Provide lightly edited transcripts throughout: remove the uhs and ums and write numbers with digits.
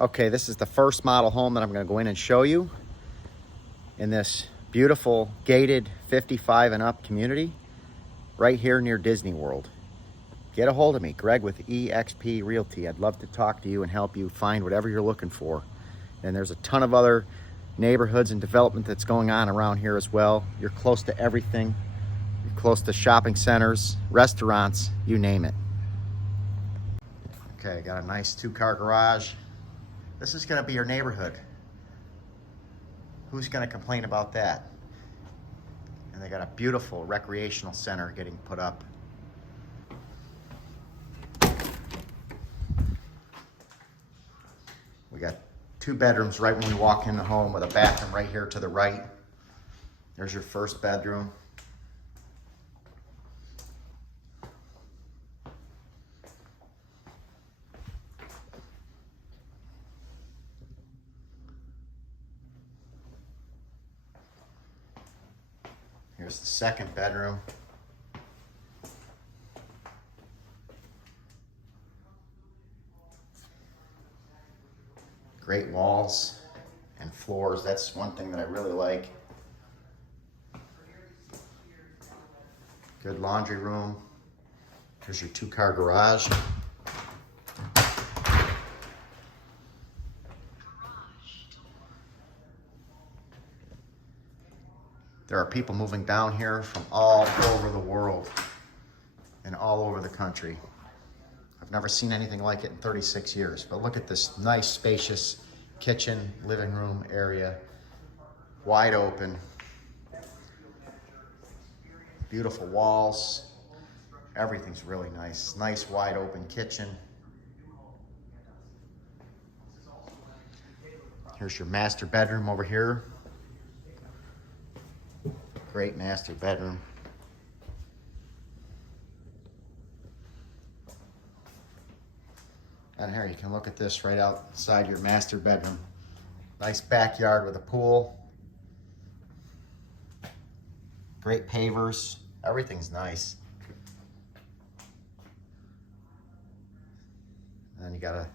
Okay, this is the first model home that I'm going to go in and show you in this beautiful gated 55 and up community right here near Disney World. Get a hold of me, Greg with eXp Realty. I'd love to talk to you and help you find whatever you're looking for. And there's a ton of other neighborhoods and development that's going on around here as well. You're close to everything. You're close to shopping centers, restaurants, you name it. Okay, got a nice 2-car garage. This is going to be your neighborhood. Who's going to complain about that? And they got a beautiful recreational center getting put up. We got 2 bedrooms right when we walk in the home with a bathroom right here to the right. There's your first bedroom. Here's the second bedroom. Great walls and floors. That's one thing that I really like. Good laundry room. Here's your 2-car garage. There are people moving down here from all over the world and all over the country. I've never seen anything like it in 36 years, but look at this nice, spacious kitchen, living room area, wide open, beautiful walls. Everything's really nice. Nice, wide open kitchen. Here's your master bedroom over here. Great master bedroom. And here you can look at this right outside your master bedroom. Nice backyard with a pool. Great pavers. Everything's nice. And then you got a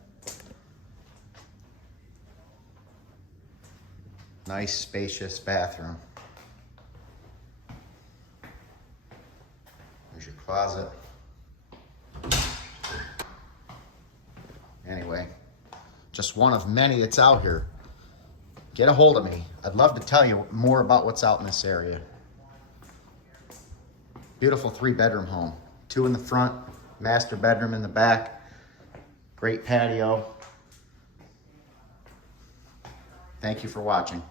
nice spacious bathroom. There's your closet. Anyway, just one of many that's out here. Get a hold of me. I'd love to tell you more about what's out in this area. Beautiful 3-bedroom home. 2 in the front, master bedroom in the back. Great patio. Thank you for watching.